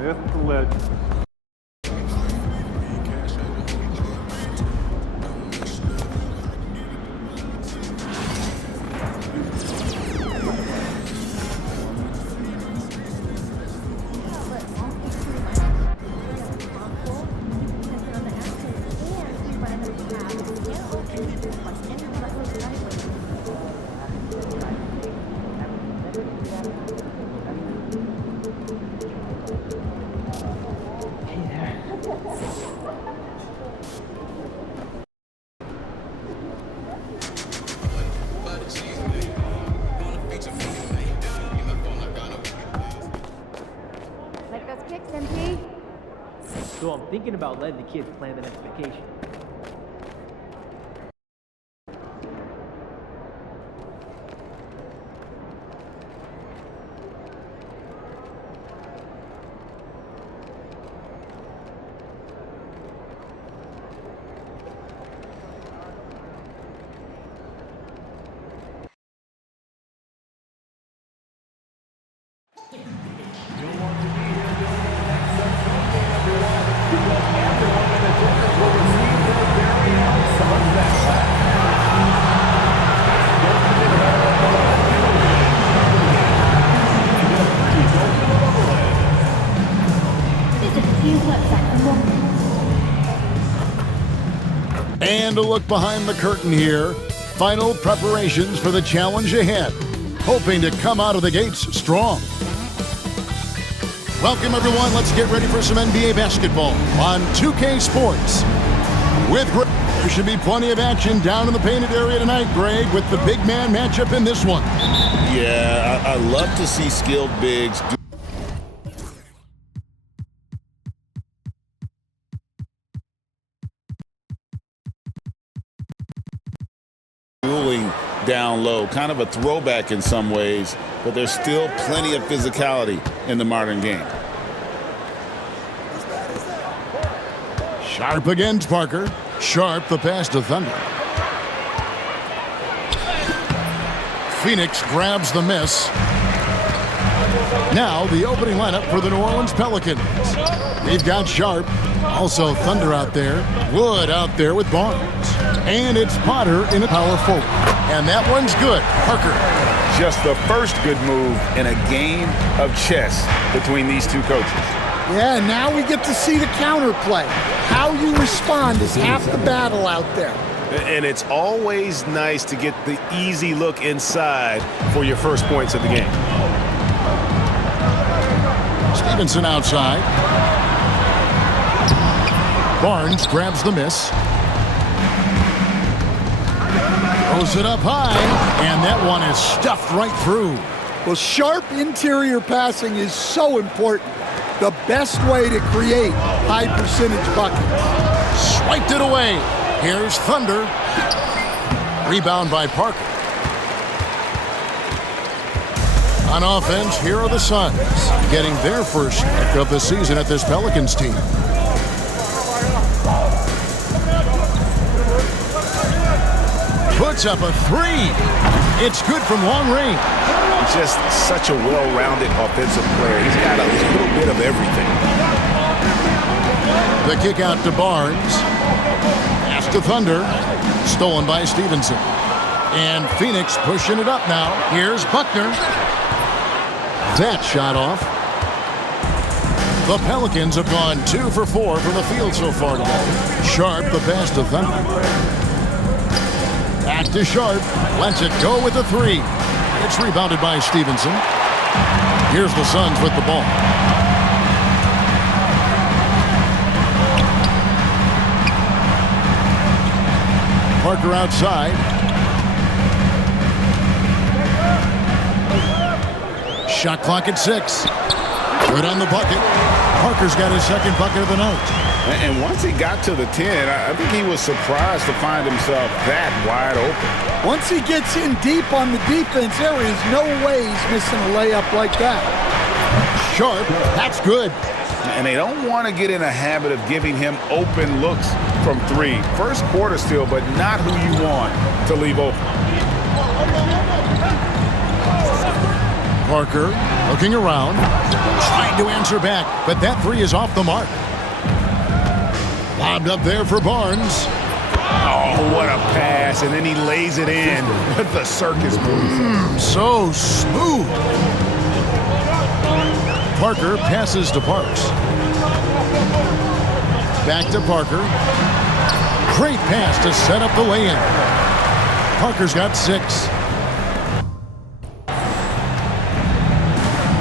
myth to legend. So I'm thinking about letting the kids plan the next vacation. And a look behind the curtain here. Final preparations for the challenge ahead. Hoping to come out of the gates strong. Welcome, everyone. Let's get ready for some NBA basketball on 2K Sports. There should be plenty of action down in the painted area tonight, Greg, with the big man matchup in this one. Yeah, I love to see skilled bigs do down low, kind of a throwback in some ways, but there's still plenty of physicality in the modern game. Sharp against Parker. Sharp the pass to Thunder. Phoenix grabs the miss. Now the opening lineup for the New Orleans Pelicans. They've got Sharp, also Thunder out there, Wood out there with Barnes. And it's Potter in a power forward. And that one's good. Parker. Just the first good move in a game of chess between these two coaches. Yeah, now we get to see the counterplay. How you respond is half the battle out there. And it's always nice to get the easy look inside for your first points of the game. Stevenson outside. Barnes grabs the miss. Throws it up high, and that one is stuffed right through. Well, sharp interior passing is so important. The best way to create high percentage buckets. Swiped it away. Here's Thunder. Rebound by Parker. On offense, here are the Suns, getting their first pick of the season at this Pelicans team. Puts up a three. It's good from long range. Just such a well-rounded offensive player. He's got a little bit of everything. The kick out to Barnes. Pass to Thunder. Stolen by Stevenson. And Phoenix pushing it up now. Here's Buckner. That shot off. The Pelicans have gone 2 for 4 from the field so far today. Sharp the pass to Thunder. Back to Sharp. Lets it go with the three. It's rebounded by Stevenson. Here's the Suns with the ball. Parker outside. Shot clock at 6. Good on the bucket. Parker's got his second bucket of the night. And once he got to the 10, I think he was surprised to find himself that wide open. Once he gets in deep on the defense, there is no way he's missing a layup like that. Sharp, that's good. And they don't want to get in a habit of giving him open looks from 3. First quarter still, but not who you want to leave open. Parker looking around, trying to answer back, but that three is off the mark. Lobbed up there for Barnes. Oh, what a pass, and then he lays it in with the circus move. So smooth. Parker passes to Parks. Back to Parker. Great pass to set up the lay-in. Parker's got 6.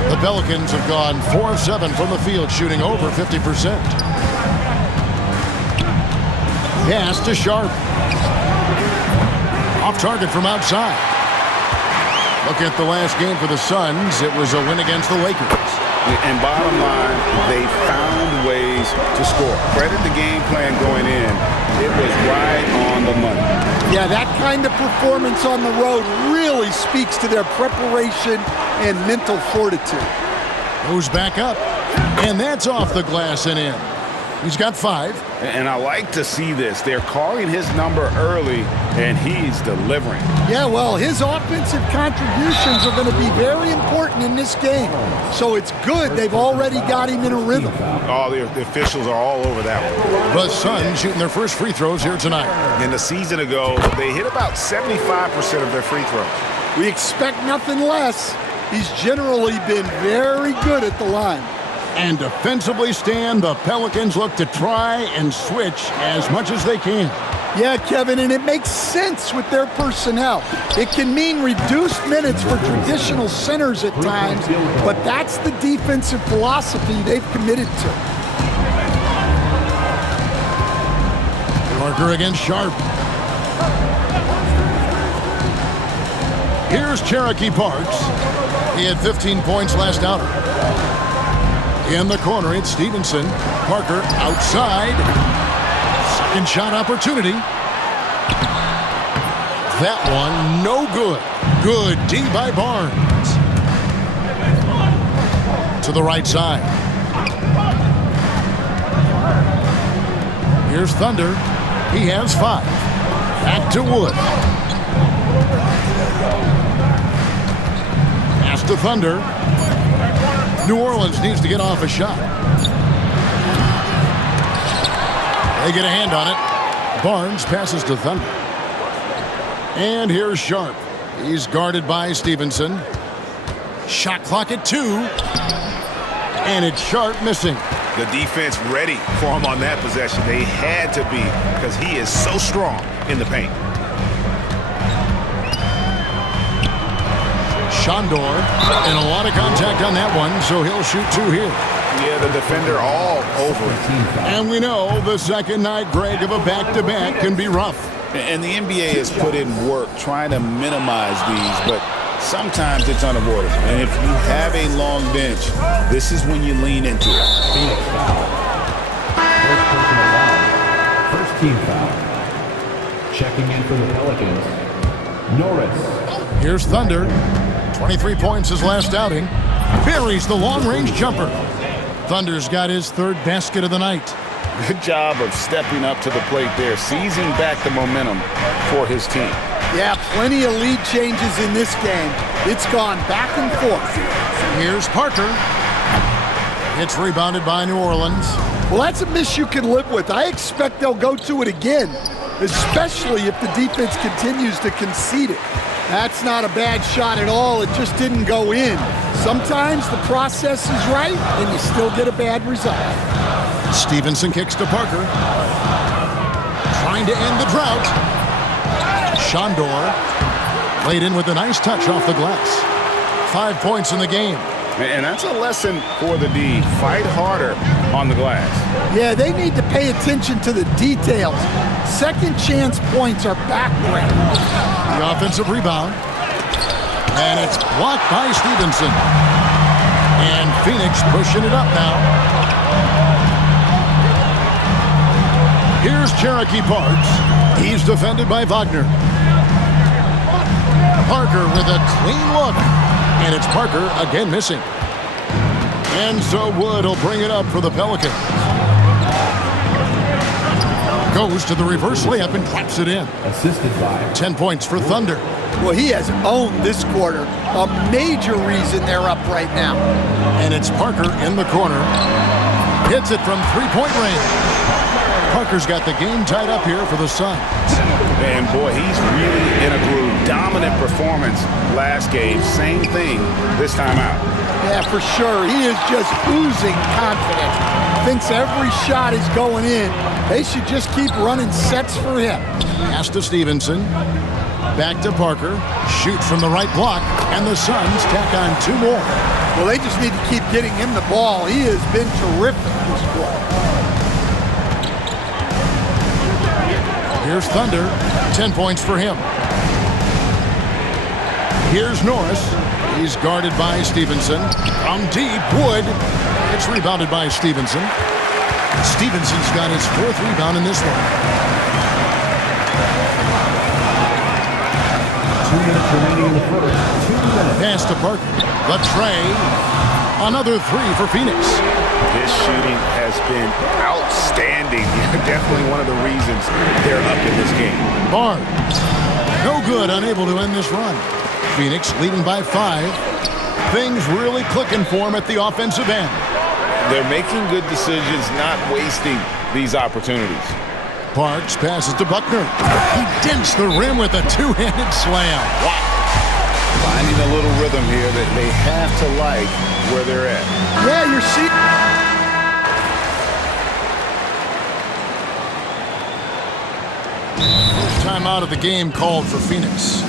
The Pelicans have gone 4 of 7 from the field, shooting over 50%. Pass to Sharp. Off target from outside. Look at the last game for the Suns. It was a win against the Lakers. And bottom line, they found ways to score. Credit the game plan going in. It was right on the money. Yeah, that kind of performance on the road really speaks to their preparation and mental fortitude. Goes back up, and that's off the glass and in. He's got 5. And I like to see this. They're calling his number early, and he's delivering. Yeah, well, his offensive contributions are going to be very important in this game. So it's good they've already got him in a rhythm. Oh, the officials are all over that one. The Suns shooting their first free throws here tonight. And a season ago, they hit about 75% of their free throws. We expect nothing less. He's generally been very good at the line. And defensively, Stan, the Pelicans look to try and switch as much as they can. Yeah, Kevin, and it makes sense with their personnel. It can mean reduced minutes for traditional centers at times, but that's the defensive philosophy they've committed to. Parker against Sharp. Here's Cherokee Parks. He had 15 points last outing. In the corner, it's Stevenson. Parker outside. Second shot opportunity. That one, no good. Good D by Barnes. To the right side. Here's Thunder. He has 5. Back to Wood. Pass to Thunder. New Orleans needs to get off a shot. They get a hand on it. Barnes passes to Thunder. And here's Sharp. He's guarded by Stevenson. Shot clock at 2. And it's Sharp missing. The defense ready for him on that possession. They had to be because he is so strong in the paint. Shondor, and a lot of contact on that one, so he'll shoot 2 here. Yeah, the defender all over it. And we know the second night, Greg, of a back-to-back can be rough. And the NBA has put in work trying to minimize these, but sometimes it's unavoidable. And if you have a long bench, this is when you lean into it. Phoenix foul. First team foul. Checking in for the Pelicans, Norris. Here's Thunder. 23 points his last outing. Buries the long-range jumper. Thunder's got his 3rd basket of the night. Good job of stepping up to the plate there, seizing back the momentum for his team. Yeah, plenty of lead changes in this game. It's gone back and forth. Here's Parker. It's rebounded by New Orleans. Well, that's a miss you can live with. I expect they'll go to it again, especially if the defense continues to concede it. That's not a bad shot at all. It just didn't go in. Sometimes the process is right, and you still get a bad result. Stevenson kicks to Parker. Trying to end the drought. Shondor laid in with a nice touch off the glass. 5 points in the game. And that's a lesson for the D. Fight harder on the glass. Yeah, they need to pay attention to the details. Second chance points are backbreaking. The offensive rebound. And it's blocked by Stevenson. And Phoenix pushing it up now. Here's Cherokee Parks. He's defended by Wagner. Parker with a clean look. And it's Parker again missing. And so Wood will bring it up for the Pelicans. Goes to the reverse layup and claps it in. Assisted by 10 points for Thunder. Well, he has owned this quarter. A major reason they're up right now. And it's Parker in the corner. Hits it from three-point range. Parker's got the game tied up here for the Suns. And boy, he's really in a groove. Dominant performance last game. Same thing this time out. Yeah, for sure. He is just oozing confidence. Thinks every shot is going in. They should just keep running sets for him. Pass to Stevenson. Back to Parker. Shoots from the right block. And the Suns tack on 2 more. Well, they just need to keep getting him the ball. He has been terrific this quarter. Here's Thunder. 10 points for him. Here's Norris. He's guarded by Stevenson. From deep, Wood. It's rebounded by Stevenson. Stevenson's got his 4th rebound in this one. 2 minutes remaining in the first. 2 minutes. Pass to Parker. The tray. Another 3 for Phoenix. His shooting has been outstanding. Definitely one of the reasons they're up in this game. Barnes. No good, unable to end this run. Phoenix leading by 5. Things really clicking for him at the offensive end. They're making good decisions, not wasting these opportunities. Parks passes to Buckner. He dents the rim with a 2-handed slam. Wow. Finding a little rhythm here that they have to like where they're at. Yeah, you're seeing. First time out of the game called for Phoenix.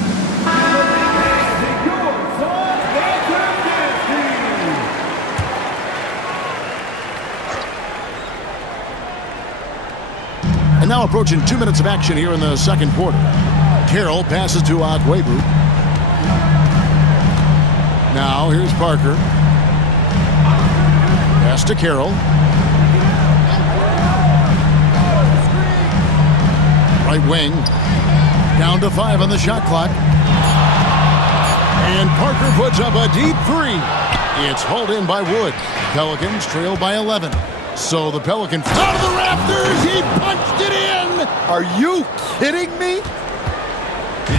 And now approaching 2 minutes of action here in the second quarter. Carroll passes to Agwebu. Now here's Parker. Pass to Carroll. Right wing. Down to 5 on the shot clock. And Parker puts up a deep 3. It's hauled in by Wood. Pelicans trail by 11. So the Pelicans out of the rafters. He punched it in. Are you kidding me?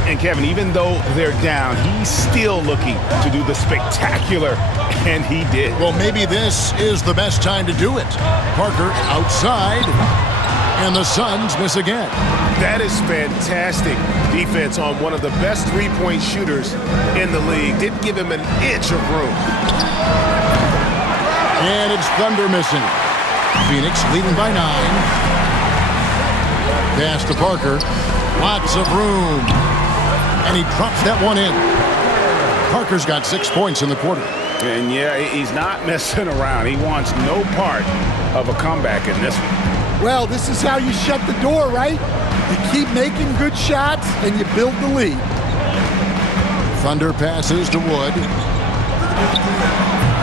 And Kevin, even though they're down, he's still looking to do the spectacular, and he did. Well, maybe this is the best time to do it. Parker outside, and the Suns miss again. That is fantastic defense on one of the best three-point shooters in the league. Didn't give him an inch of room. And it's Thunder missing. Phoenix leading by 9. Pass to Parker. Lots of room. And he drops that one in. Parker's got 6 points in the quarter. And yeah, he's not messing around. He wants no part of a comeback in this one. Well, this is how you shut the door, right? You keep making good shots and you build the lead. Thunder passes to Wood.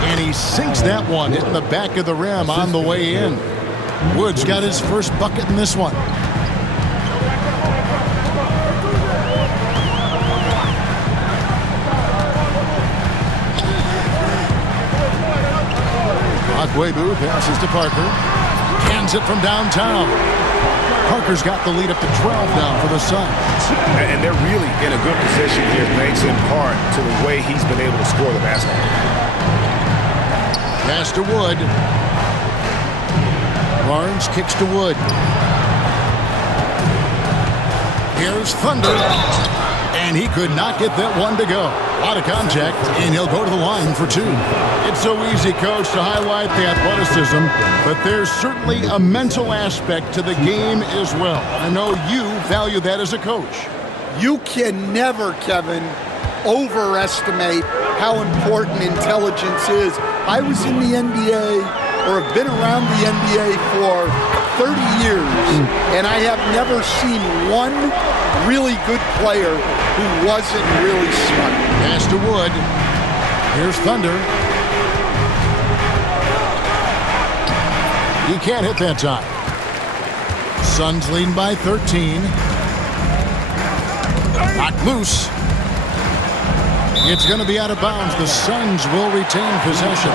And he sinks that one, hitting the back of the rim on the way in. Wood's got his first bucket in this one. Agwebu passes to Parker. Cans it from downtown. Parker's got the lead up to 12 now for the Suns. And they're really in a good position here, thanks in part to the way he's been able to score the basketball. Pass to Wood. Barnes kicks to Wood. Here's Thunder. And he could not get that one to go. Out of contact, and he'll go to the line for 2. It's so easy, Coach, to highlight the athleticism, but there's certainly a mental aspect to the game as well. I know you value that as a coach. You can never, Kevin, overestimate how important intelligence is. I was in the NBA, or have been around the NBA for 30 years, and I have never seen one really good player who wasn't really smart. Pass to Wood. Here's Thunder. He can't hit that time. Suns leading by 13. Knocked loose. It's going to be out of bounds. The Suns will retain possession.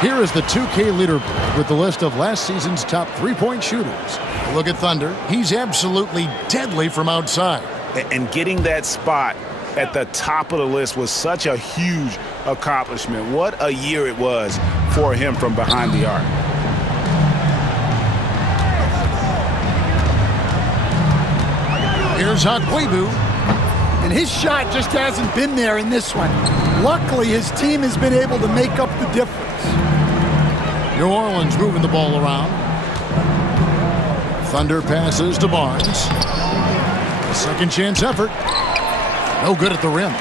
Here is the 2K leaderboard with the list of last season's top three-point shooters. Look at Thunder. He's absolutely deadly from outside. And getting that spot at the top of the list was such a huge accomplishment. What a year it was for him from behind the arc. Here's Akwebu. And his shot just hasn't been there in this one. Luckily, his team has been able to make up the difference. New Orleans moving the ball around. Thunder passes to Barnes. A second chance effort. No good at the rim.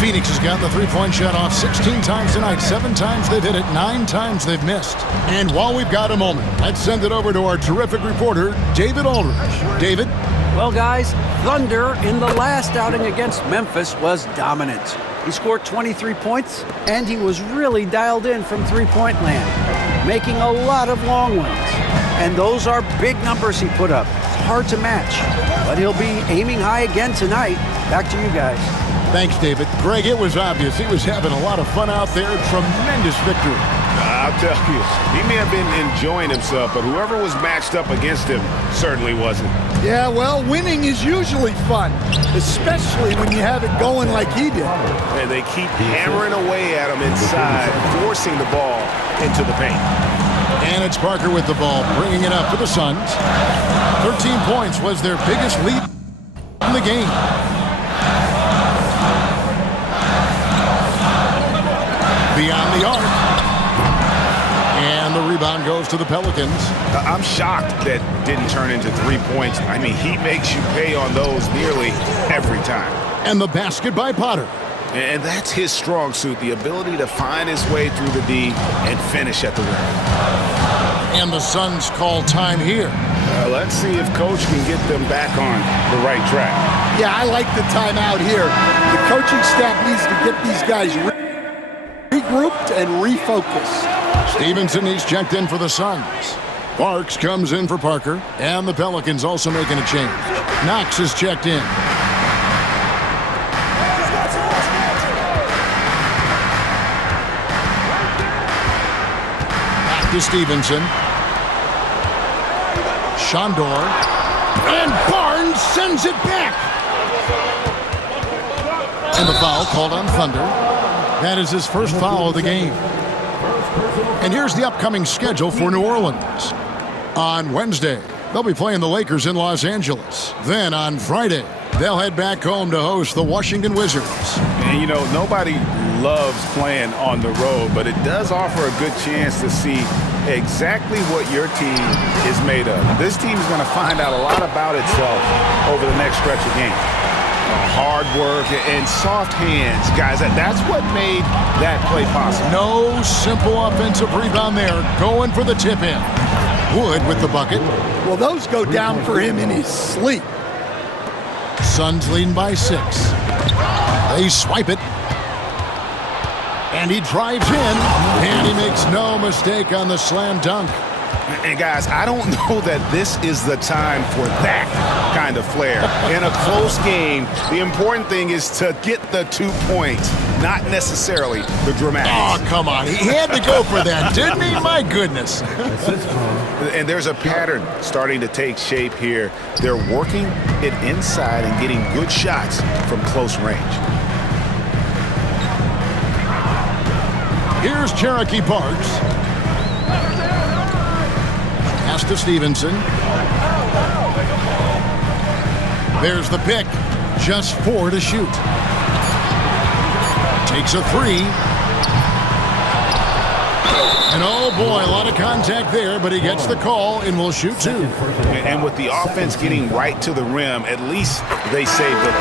Phoenix has got the three-point shot off 16 times tonight. 7 times they've hit it, 9 times they've missed. And while we've got a moment, let's send it over to our terrific reporter, David Aldridge. David? Well, guys, Thunder in the last outing against Memphis was dominant. He scored 23 points, and he was really dialed in from three-point land, making a lot of long ones. And those are big numbers he put up. It's hard to match, but he'll be aiming high again tonight. Back to you guys. Thanks, David. Greg, it was obvious he was having a lot of fun out there. Tremendous victory. I'll tell you, he may have been enjoying himself, but whoever was matched up against him certainly wasn't. Yeah, well, winning is usually fun, especially when you have it going like he did. And they keep hammering away at him inside, forcing the ball into the paint. And it's Parker with the ball, bringing it up for the Suns. 13 points was their biggest lead in the game. Beyond the arc. And the rebound goes to the Pelicans. I'm shocked that didn't turn into 3 points. I mean, he makes you pay on those nearly every time. And the basket by Potter. And that's his strong suit, the ability to find his way through the D and finish at the rim. And the Suns call time here. Let's see if Coach can get them back on the right track. Yeah, I like the timeout here. The coaching staff needs to get these guys regrouped and refocused. Stevenson, he's checked in for the Suns. Parks comes in for Parker. And the Pelicans also making a change. Knox is checked in. Back to Stevenson. Shondor. And Barnes sends it back. And the foul called on Thunder. That is his first foul of the game. And here's the upcoming schedule for New Orleans. On Wednesday, they'll be playing the Lakers in Los Angeles. Then on Friday, they'll head back home to host the Washington Wizards. And, you know, nobody loves playing on the road, but it does offer a good chance to see exactly what your team is made of. This team is going to find out a lot about itself over the next stretch of games. Hard work and soft hands, guys. That's what made that play possible. No simple offensive rebound there. Going for the tip-in. Wood with the bucket. Well, those go down for him in his sleep. Suns leading by 6. They swipe it. And he drives in. And he makes no mistake on the slam dunk. And guys, I don't know that this is the time for that kind of flair. In a close game, the important thing is to get the 2 points, not necessarily the dramatics. Oh, come on. He had to go for that, didn't he? My goodness. And there's a pattern starting to take shape here. They're working it inside and getting good shots from close range. Here's Cherokee Parks. Pass to Stevenson. There's the pick. Just 4 to shoot. Takes a 3. And oh boy, a lot of contact there, but he gets the call and will shoot 2. And with the offense getting right to the rim, at least they saved it.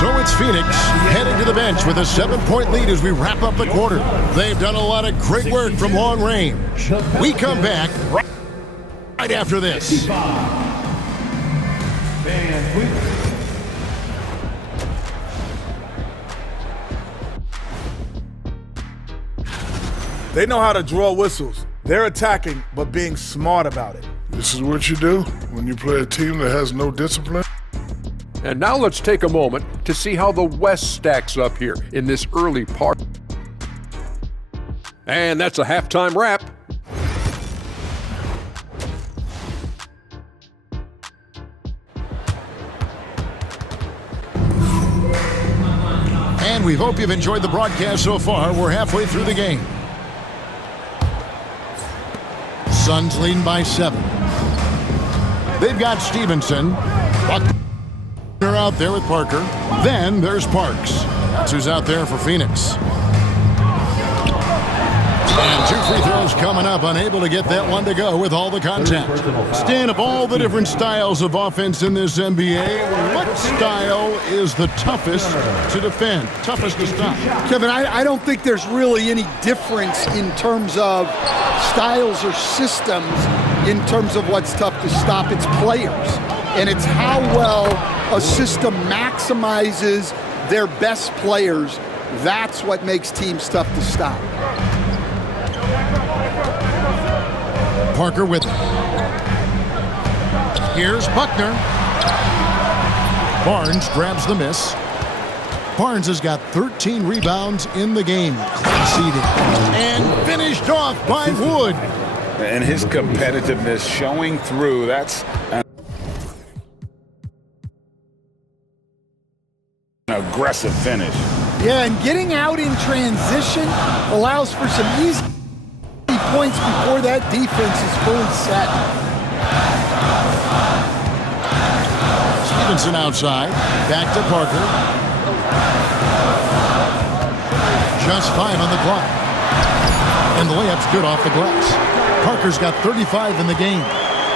So it's Phoenix heading to the bench with a 7-point lead as we wrap up the quarter. They've done a lot of great work from long range. We come back right after this. They know how to draw whistles. They're attacking, but being smart about it. This is what you do when you play a team that has no discipline. And now let's take a moment to see how the West stacks up here in this early part. And that's a halftime wrap. And we hope you've enjoyed the broadcast so far. We're halfway through the game. Suns leading by 7. They've got Stevenson. Buckner out there with Parker. Then there's Parks. That's who's out there for Phoenix. And 2 free throws coming up. Unable to get that one to go with all the contact. Stan, of all the different styles of offense in this NBA, what style is the toughest to defend, toughest to stop? Kevin, I don't think there's really any difference in terms of styles or systems in terms of what's tough to stop. It's players. And it's how well a system maximizes their best players. That's what makes teams tough to stop. Parker with it. Here's Buckner. Barnes grabs the miss. Barnes has got 13 rebounds in the game. Conceded. And finished off by Wood. And his competitiveness showing through. That's an aggressive finish. Yeah, and getting out in transition allows for some easy points before that defense is fully set. Stevenson outside. Back to Parker. Just 5 on the clock. And the layup's good off the glass. Parker's got 35 in the game.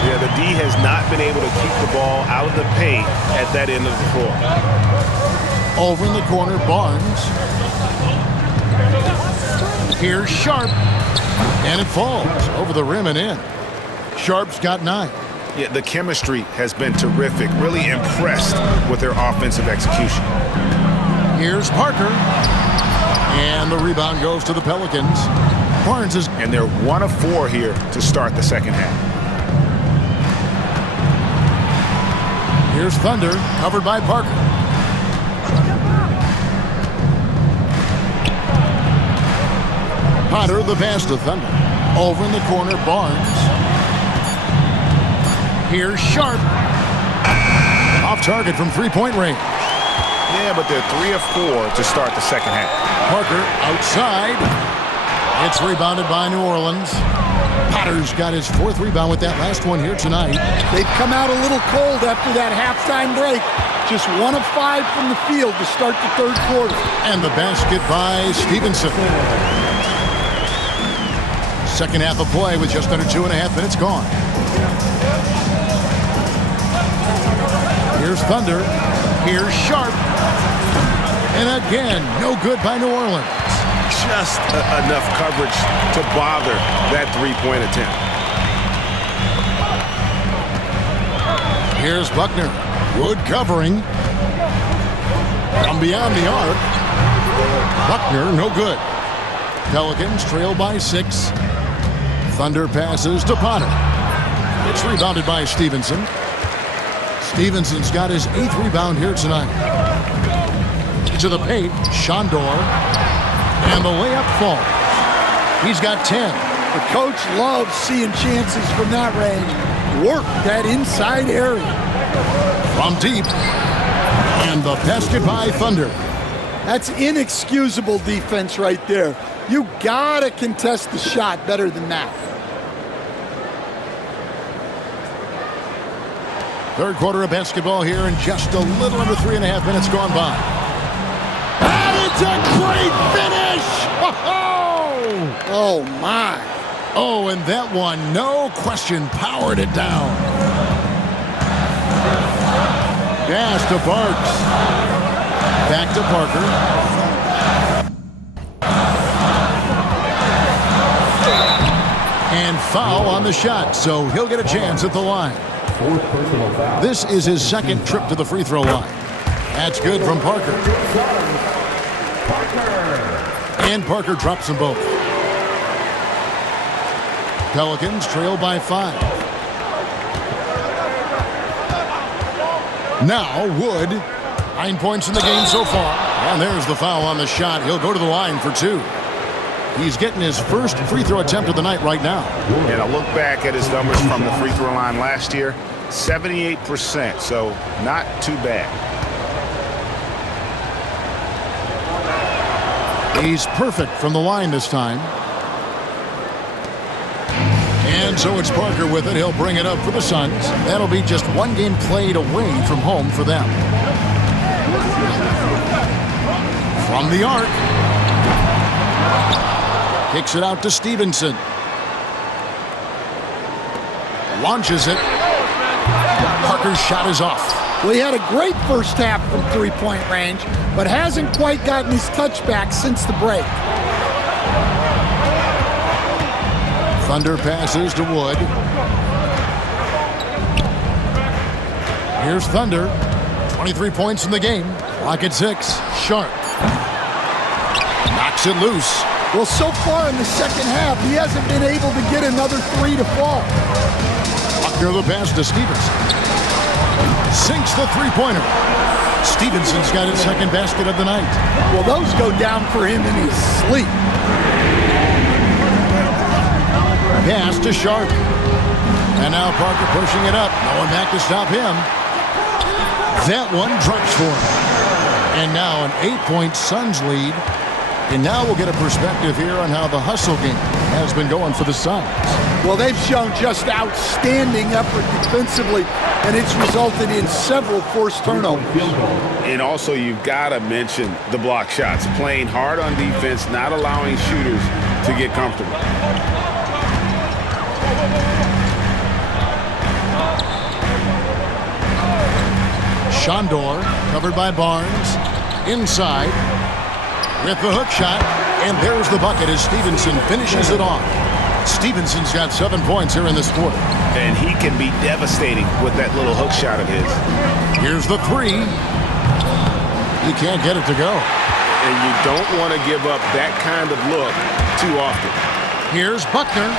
Yeah, the D has not been able to keep the ball out of the paint at that end of the floor. Over in the corner, Barnes. Here's Sharp. And it falls over the rim and in. Sharp's got 9. Yeah, the chemistry has been terrific. Really impressed with their offensive execution. Here's Parker. And the rebound goes to the Pelicans. Barnes is... And they're 1 of 4 here to start the second half. Here's Thunder, covered by Parker. Potter, the pass to Thunder. Over in the corner, Barnes. Here's Sharp. Off target from three-point range. Yeah, but they're 3 of 4 to start the second half. Parker outside. It's rebounded by New Orleans. Potter's got his 4th rebound with that last one here tonight. They've come out a little cold after that halftime break. Just 1 of 5 from the field to start the 3rd quarter. And the basket by Stevenson. Second half of play with just under 2.5 minutes gone. Here's Thunder. Here's Sharp. And again, no good by New Orleans. Just enough coverage to bother that 3-point attempt. Here's Buckner. Wood covering. From beyond the arc. Buckner, no good. Pelicans trail by 6. Thunder passes to Potter. It's rebounded by Stevenson. Stevenson's got his 8th rebound here tonight. To the paint, Shondor. And the layup falls. He's got 10. The coach loves seeing chances from that range. Work that inside area. From deep. And the basket by Thunder. That's inexcusable defense right there. You gotta contest the shot better than that. 3rd quarter of basketball here and just a little under 3.5 minutes gone by. And it's a great finish! Oh my. Oh, and that one, no question, powered it down. Pass to Parks. Back to Parker. And foul on the shot, so he'll get a chance at the line. This is his 2nd trip to the free throw line. That's good from Parker. And Parker drops them both. Pelicans trail by 5. Now Wood. 9 points in the game so far. And there's the foul on the shot. He'll go to the line for 2. He's getting his 1st free throw attempt of the night right now. And I look back at his numbers from the free throw line last year, 78%, so not too bad. He's perfect from the line this time. And so it's Parker with it. He'll bring it up for the Suns. That'll be just one game played away from home for them. From the arc. Kicks it out to Stevenson. Launches it. Parker's shot is off. Well, he had a great first half from three-point range, but hasn't quite gotten his touchback since the break. Thunder passes to Wood. Here's Thunder. 23 points in the game. Clock at 6. Sharp. Knocks it loose. Well, so far in the second half, he hasn't been able to get another three to fall. Buckner the pass to Stevenson. Sinks the three-pointer. Stevenson's got his second basket of the night. Well, those go down for him in his sleep. Pass to Sharp. And now Parker pushing it up. No one back to stop him. That one drops for him. And now an 8-point Suns lead. And now we'll get a perspective here on how the hustle game has been going for the Suns. Well, they've shown just outstanding effort defensively, and it's resulted in several forced turnovers. And also, you've got to mention the block shots. Playing hard on defense, not allowing shooters to get comfortable. Shondor, covered by Barnes. Inside. With the hook shot, and there's the bucket as Stevenson finishes it off. Stevenson's got 7 points here in this quarter. And he can be devastating with that little hook shot of his. Here's the three. He can't get it to go. And you don't want to give up that kind of look too often. Here's Buckner.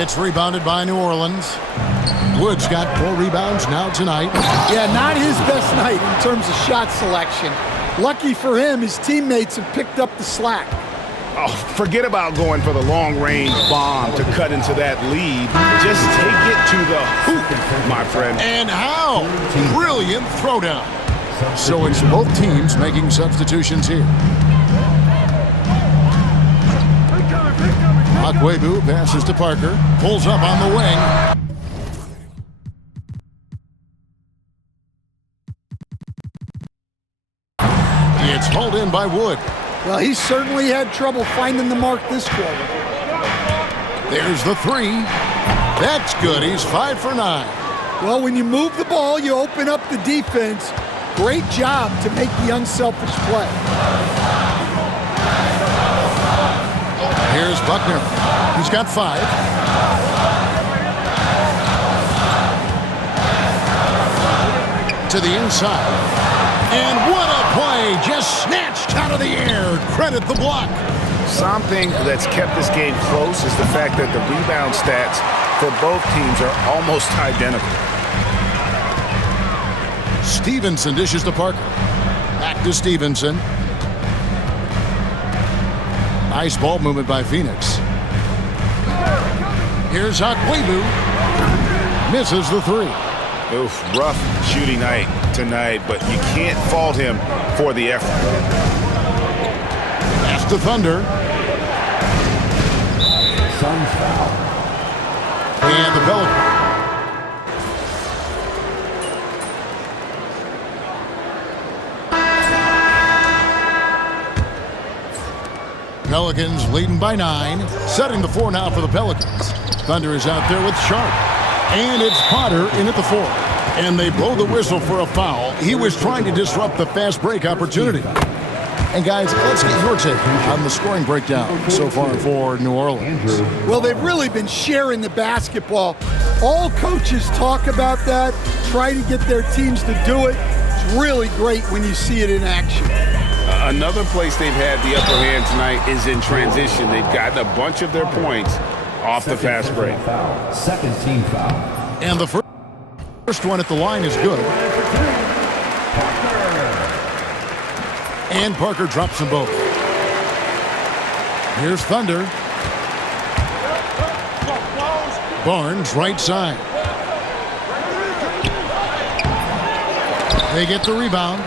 It's rebounded by New Orleans. Wood's got 4 rebounds now tonight. Yeah, not his best night in terms of shot selection. Lucky for him, his teammates have picked up the slack. Oh, forget about going for the long-range bomb to cut into that lead. Just take it to the hoop, my friend. And how? Brilliant throwdown. So it's both teams making substitutions here. Akwebu passes to Parker. Pulls up on the wing. It's hauled in by Wood. Well, he certainly had trouble finding the mark this quarter. There's the three. That's good. He's 5 for 9. Well, when you move the ball, you open up the defense. Great job to make the unselfish play. Here's Buckner. He's got 5. To the inside. And what a play, just snatched out of the air. Credit the block. Something that's kept this game close is the fact that the rebound stats for both teams are almost identical. Stevenson dishes to Parker. Back to Stevenson. Nice ball movement by Phoenix. Here's Akwebu. Misses the 3. Oof, rough shooting night tonight, but you can't fault him for the effort. Pass to Thunder. Suns foul. And the Pelicans. Pelicans leading by 9. Setting the 4 now for the Pelicans. Thunder is out there with Sharp. And it's Potter in at the 4. And they blow the whistle for a foul. He was trying to disrupt the fast break opportunity. And guys, let's get your take on the scoring breakdown so far for New Orleans. Well, they've really been sharing the basketball. All coaches talk about that, try to get their teams to do it. It's really great when you see it in action. Another place they've had the upper hand tonight is in transition. They've gotten a bunch of their points off the fast break. Second team foul. And the first one at the line is good. And Parker drops them both. Here's Thunder. Barnes, right side. They get the rebound.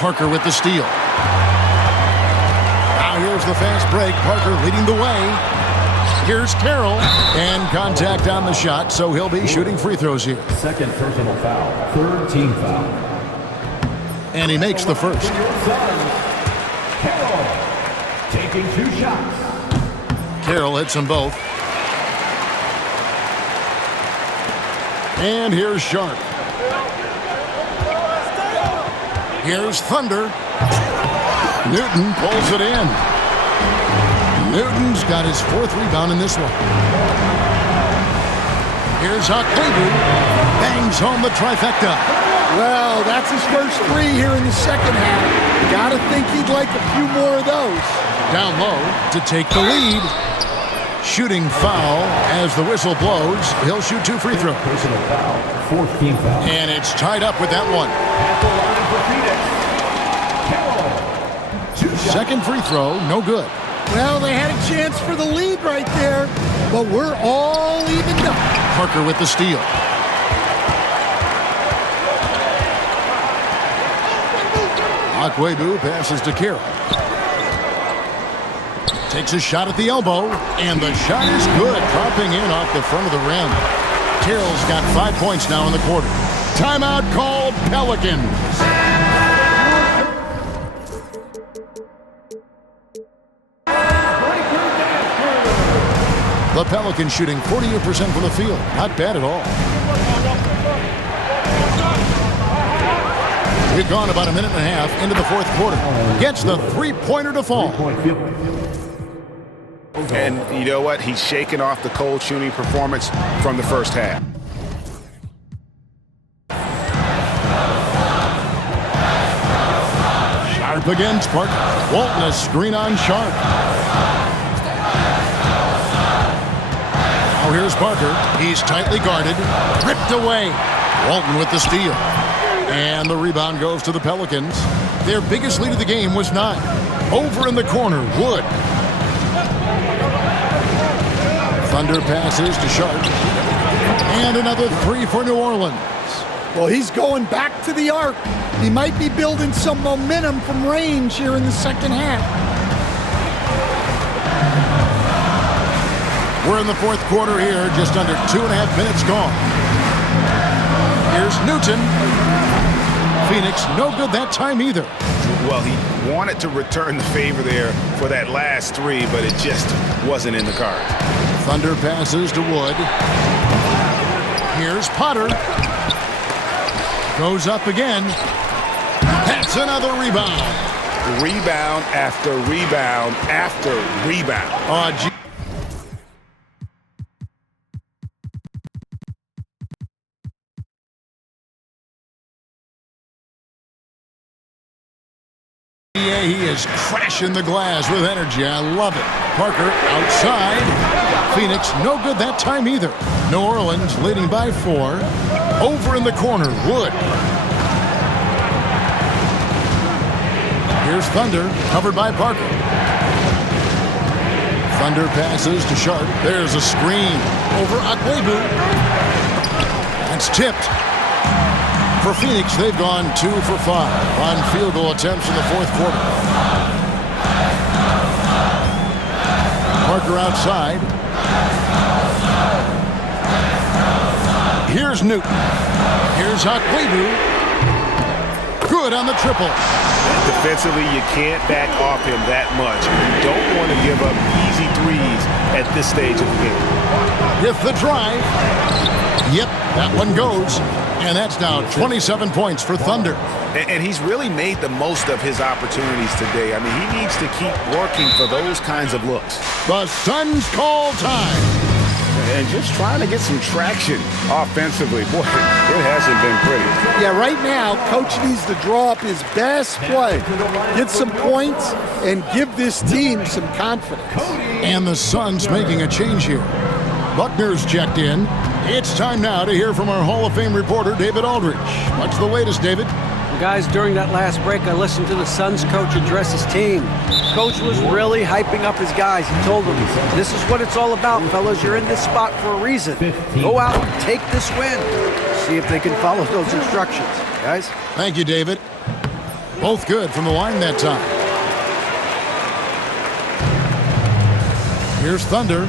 Parker with the steal. Now here's the fast break. Parker leading the way. Here's Carroll. And contact on the shot, so he'll be shooting free throws here. Second personal foul. Third team foul. And he makes the first. Carroll taking 2 shots. Carroll hits them both. And here's Sharp. Here's Thunder. Newton pulls it in. Newton's got his 4th rebound in this one. Here's Akwebu. Bangs home the trifecta. Well, that's his first 3 here in the second half. Gotta think he'd like a few more of those. Down low to take the lead. Shooting foul as the whistle blows. He'll shoot 2 free throws. Personal foul. 4th team foul. And it's tied up with that one. At the line for Phoenix. Carroll. 2 shots. Second free throw, no good. Well, they had a chance for the lead right there, but we're all evened up. Parker with the steal. Akwebu passes to Carroll. Takes a shot at the elbow, and the shot is good, dropping in off the front of the rim. Carroll's got 5 points now in the quarter. Timeout called Pelicans. The Pelicans shooting 48% from the field. Not bad at all. We've gone about a minute and a half into the 4th quarter. Gets the 3-pointer to fall. And you know what? He's shaking off the cold shooting performance from the first half. Sharp against Parker. Walton a screen on Sharp. Now here's Parker. He's tightly guarded. Ripped away. Walton with the steal. And the rebound goes to the Pelicans. Their biggest lead of the game was 9. Over in the corner, Wood. Thunder passes to Sharp. And another 3 for New Orleans. Well, he's going back to the arc. He might be building some momentum from range here in the second half. We're in the 4th quarter here, just under 2.5 minutes gone. Here's Newton. Phoenix, no good that time either. Well, he wanted to return the favor there for that last 3, but it just wasn't in the cards. Thunder passes to Wood. Here's Potter. Goes up again. That's another rebound. Rebound after rebound after rebound. Oh, he is crashing the glass with energy. I love it. Parker outside. Phoenix, no good that time either. New Orleans leading by 4. Over in the corner, Wood. Here's Thunder, covered by Parker. Thunder passes to Sharp. There's a screen over Akwebu. That's tipped. For Phoenix, they've gone 2 for 5 on field goal attempts in the 4th quarter. Parker outside. Here's Newton. Here's Akwebu. Good on the triple. Defensively, you can't back off him that much. You don't want to give up easy threes at this stage of the game. With the drive. Yep, that one goes. And that's now 27 points for Thunder. And he's really made the most of his opportunities today. I mean, he needs to keep working for those kinds of looks. The Suns call time. And just trying to get some traction offensively. Boy, it hasn't been pretty. Yeah, right now, Coach needs to draw up his best play, get some points, and give this team some confidence. And the Suns making a change here. Buckner's checked in. It's time now to hear from our Hall of Fame reporter, David Aldridge. What's the latest, David? Guys, during that last break, I listened to the Suns coach address his team. Coach was really hyping up his guys. He told them, this is what it's all about, fellas. You're in this spot for a reason. Go out and take this win. See if they can follow those instructions, guys. Thank you, David. Both good from the line that time. Here's Thunder.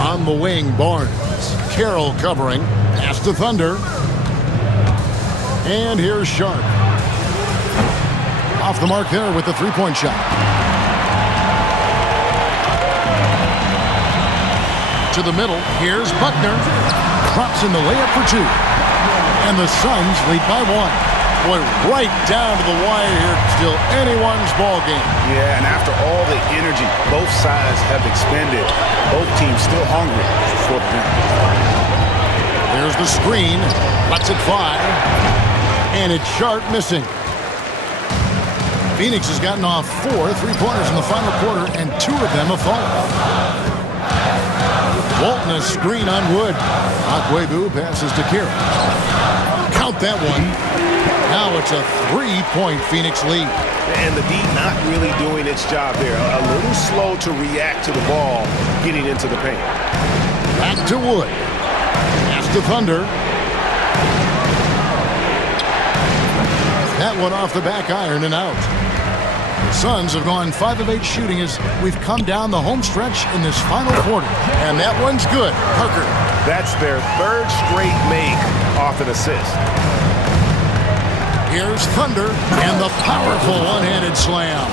On the wing, Barnes. Carroll covering. Pass to Thunder. And here's Sharp. Off the mark there with the three-point shot. To the middle. Here's Buckner. Drops in the layup for two. And the Suns lead by one. Boy, right down to the wire here. Still anyone's ball game. Yeah, and after all the energy both sides have expended, both teams still hungry for the win. There's the screen. Lets it fly. And it's Sharp missing. Phoenix has gotten off 4 3-pointers in the final quarter, and 2 of them have fallen. Walton a screen on Wood. Akwebu passes to Kira. Count that one. Now it's a 3-point Phoenix lead. And the D not really doing its job there. A little slow to react to the ball getting into the paint. Back to Wood. Pass to Thunder. That one off the back iron and out. The Suns have gone 5 of 8 shooting as we've come down the home stretch in this final quarter. And that one's good. Parker. That's their 3rd straight make off an assist. Here's Thunder and the powerful one-handed slam.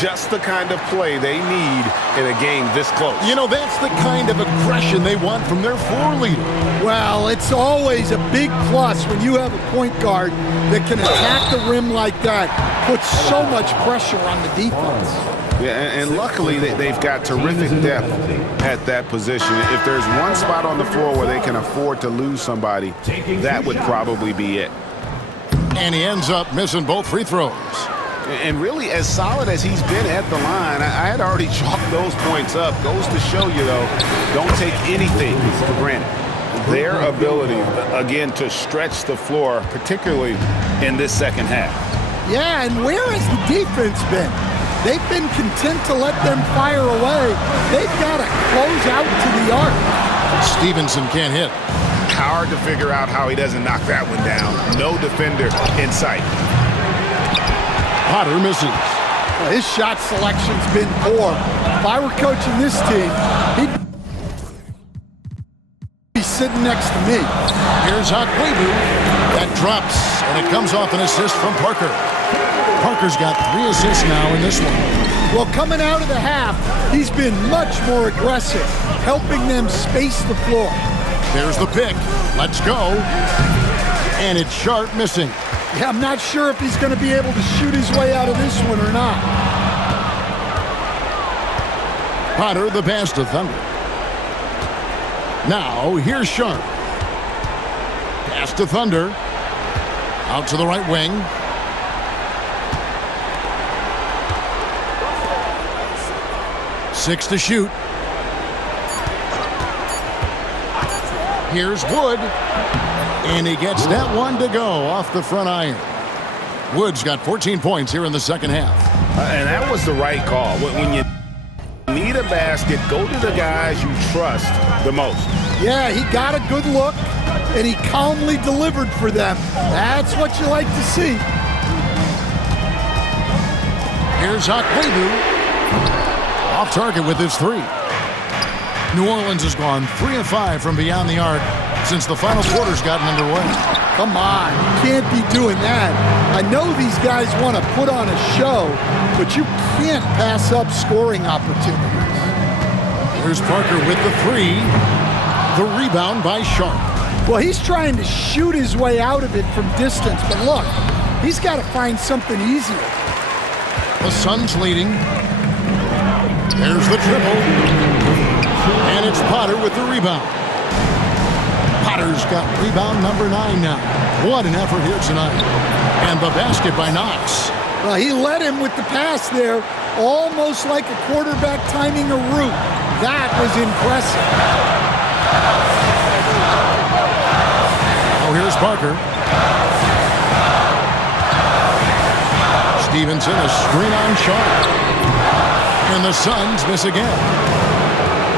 Just the kind of play they need in a game this close. You know, that's the kind of aggression they want from their floor leader. Well, it's always a big plus when you have a point guard that can attack the rim like that, puts so much pressure on the defense. Yeah, and luckily they've got terrific depth at that position. If there's one spot on the floor where they can afford to lose somebody, that would probably be it. And he ends up missing both free throws. And really, as solid as he's been at the line, I had already chalked those points up. Goes to show you, though, don't take anything for granted. Their ability, again, to stretch the floor, particularly in this second half. Yeah, and where has the defense been? They've been content to let them fire away. They've got to close out to the arc. Stevenson can't hit. Hard to figure out how he doesn't knock that one down. No defender in sight. Potter misses. Well, his shot selection's been poor. If I were coaching this team, he'd be sitting next to me. Here's Akwebu. That drops, and it comes off an assist from Parker. Parker's got 3 assists now in this one. Well, coming out of the half, he's been much more aggressive, helping them space the floor. There's the pick. Let's go. And it's Sharp missing. Yeah, I'm not sure if he's going to be able to shoot his way out of this one or not. Potter, the pass to Thunder. Now, here's Sharp. Pass to Thunder. Out to the right wing. Six to shoot. Here's Wood. And he gets that one to go off the front iron. Wood's got 14 points here in the second half. And that was the right call. When you need a basket, go to the guys you trust the most. Yeah, he got a good look, and he calmly delivered for them. That's what you like to see. Here's Akwebu. Off target with his 3. New Orleans has gone 3 of 5 from beyond the arc since the final quarter's gotten underway. Come on, you can't be doing that. I know these guys want to put on a show, but you can't pass up scoring opportunities. Here's Parker with the 3. The rebound by Sharp. Well, he's trying to shoot his way out of it from distance, but look, he's got to find something easier. The Suns leading. There's the triple. And it's Potter with the rebound. Potter's got rebound number 9 now. What an effort here tonight. And the basket by Knox. Well, he led him with the pass there, almost like a quarterback timing a route. That was impressive. Oh, here's Parker. Stevenson, a screen on Sharp. And the Suns miss again.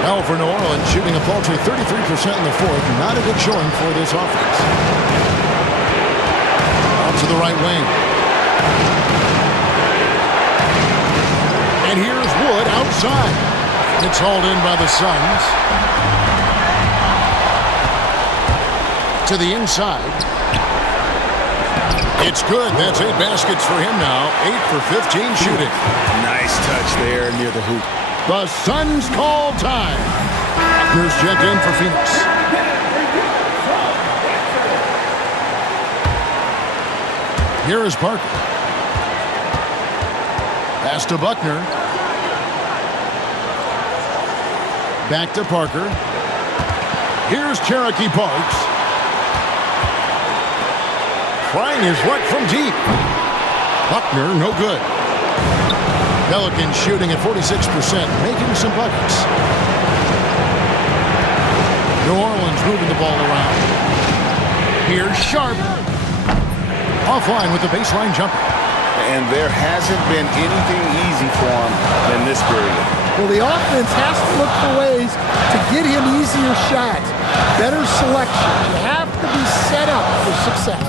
Well, for New Orleans, shooting a paltry 33% in the fourth. Not a good showing for this offense. to the right wing. And here's Wood outside. It's hauled in by the Suns. To the inside. It's good. That's 8 baskets for him now. 8 for 15 shooting. Nice touch there near the hoop. The Suns call time. Buckner's checked in for Phoenix. Here is Parker. Pass to Buckner. Back to Parker. Here's Cherokee Parks. Trying his luck from deep. Buckner, no good. Pelicans shooting at 46%, making some buckets. New Orleans moving the ball around. Here's Sharp. Offline with the baseline jumper. And there hasn't been anything easy for him in this period. Well, the offense has to look for ways to get him easier shots, better selection. You have to be set up for success.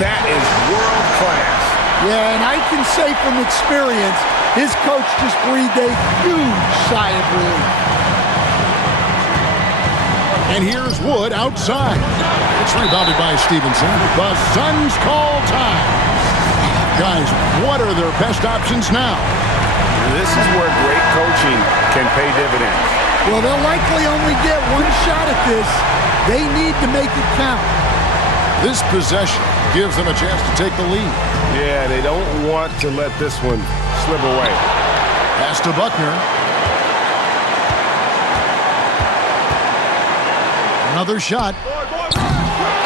That is world class. Yeah, and I can say from experience, his coach just breathed a huge sigh of relief. And here's Wood outside. It's rebounded by Stevenson. The Suns call time. Guys, what are their best options now? This is where great coaching can pay dividends. Well, they'll likely only get one shot at this. They need to make it count. This possession gives them a chance to take the lead. Yeah, they don't want to let this one slip away. Pass to Buckner. Another shot.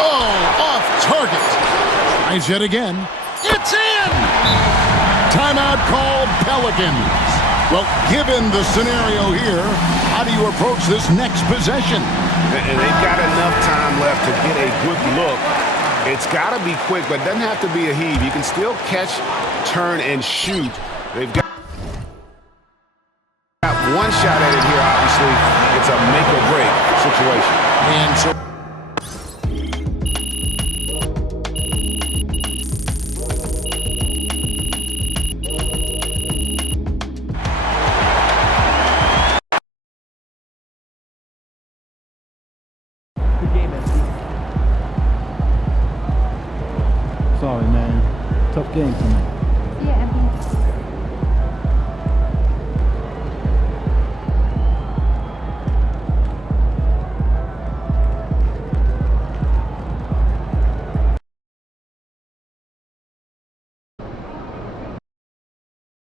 Oh, off target. Tries yet again. It's in! Timeout called Pelicans. Well, given the scenario here, how do you approach this next possession? And they've got enough time left to get a good look. It's got to be quick, but it doesn't have to be a heave. You can still catch, turn, and shoot. They've got one shot at it here, obviously. It's a make-or-break situation. And so... Sorry, man. Tough game tonight.